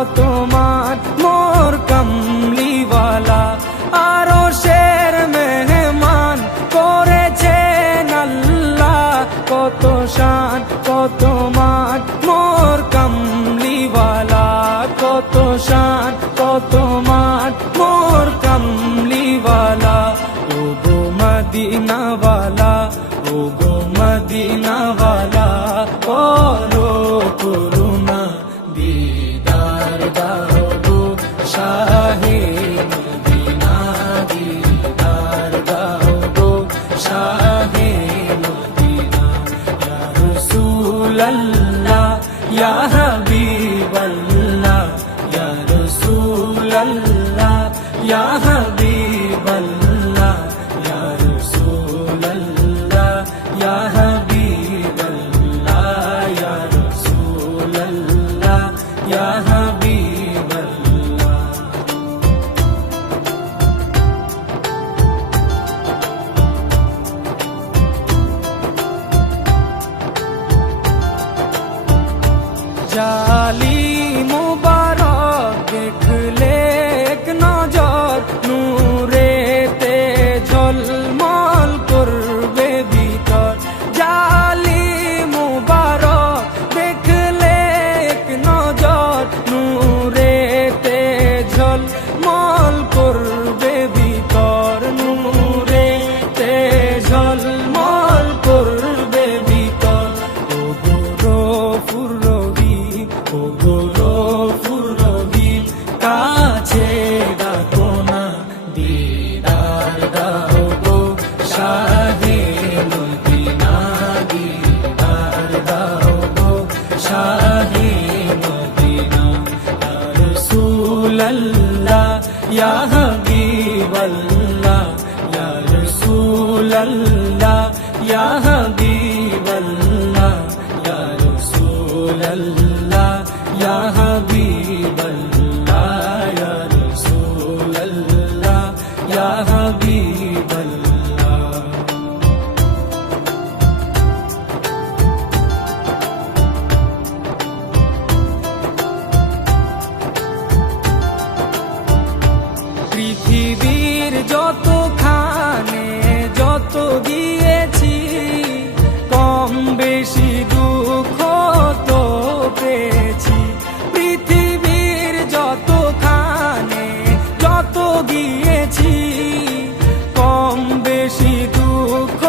কত মান মোর কামলিওয়ালা আরশের মেহমান করেছেন আল্লাহ কত শান কত মান মোর কামলিওয়ালা কত শান কত মান মোর কামলিওয়ালা ও গো মদিনাওয়ালা ও গো মদিনাওয়ালা করো করুণা দিদার দাও গো শাহে মদিনা দিদার দাও গো শাহে মদিনা ইয়া রাসূলুল্লাহ ইয়া হাবিবাল্লাহ ইয়া রাসূলুল্লাহ ইয়া হাবিবাল্লাহ ইয়া রাসূলুল্লাহ ইয়া হাবিবাল্লাহ ইয়া রাসূলুল্লাহ ইয়া হাবিবাল্লাহ জালি মুবারক দেখলে এক নজর নূরেতে ঝলমল করবে ভিতর জালি মুবারক দেখলে এক নজর নূরেতে ঝলমল করবে ভিতর নূরেতে ঝলমল করবে ভিতর ও গৌরফুর রহিম ও গৌরফুর রহিম কাছে ডাকো না দিদার দাও গো শাহে মদিনা দিদার দাও গো শাহে মদিনা ইয়া রাসূলুল্লাহ ইয়া হাবিবাল্লাহ ইয়া রাসূলুল্লাহ ইয়া হাবিবাল্লাহ ইয়া রাসূলুল্লাহ ইয়া হাবিবাল্লাহ ইয়া রাসূলুল্লাহ ইয়া হাবিবাল্লাহ পৃথিবীর যতখানে যত গিয়েছি কম বেশি দুঃখ তো পেয়েছি পৃথিবীর যতখানে যত গিয়েছি কম বেশি দুঃখ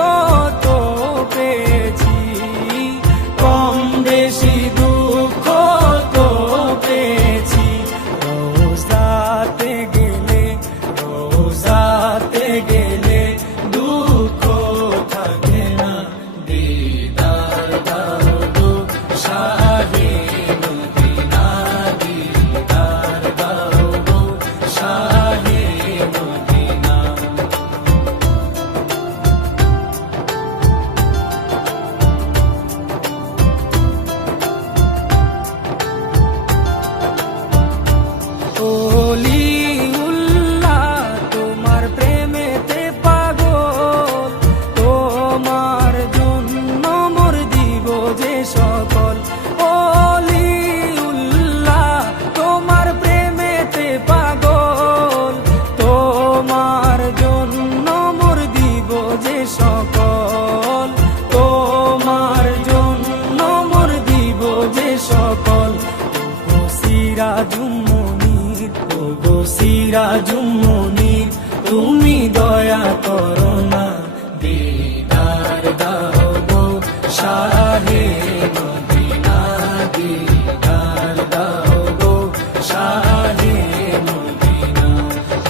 তো পেয়েছি কম বেশি দুঃখ তো পেয়েছি রোজাতে গেলে রোজাতে গেলে দুঃখ থাকে না দিদার দাও গো শাহে মদিনা দিদার দাও গো শাহে মদিনা ওলিউল্লাহ তোমার প্রেমেতে পাগল তোমার জন্য মোর দিব যে সকল ওলিউল্লাহ তোমার প্রেমেতে পাগল তোমার জন্য মোর দিব যে সকল তোমার জন্য মোর দিব যে সকল ও সিরাজুম মুনির ও গো সিরাজুম মুনির তুমি দয়া করো না দিদার দাও গো শাহে মদিনা দিদার দাও গো শাহে মদিনা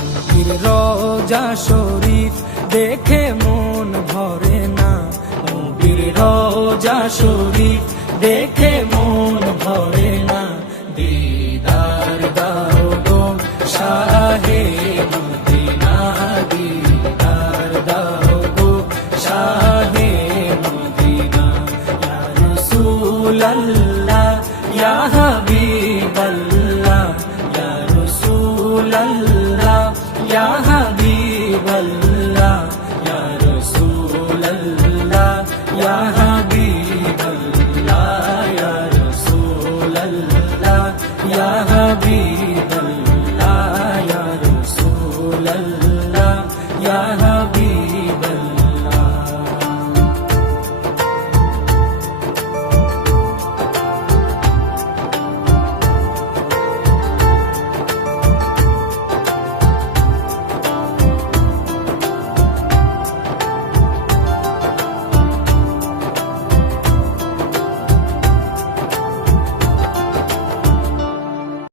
নবীর রওজা শরীফ দেখে মন ভরে না নবীর রওজা শরীফ দেখে মন ভরে না দিদার দাও গো শাহে মদিনা দিদার দাও গো শাহে মদিনা ইয়া রাসূলুল্লাহ ইয়া হাবিবাল্লাহ ইয়া রাসূলুল্লাহ ইয়া হাবিবাল্লাহ ইয়া রাসূলুল্লাহ ইয়া হাবিবাল্লাহ ইয়া রাসূলুল্লাহ হাবিবাল্লাহ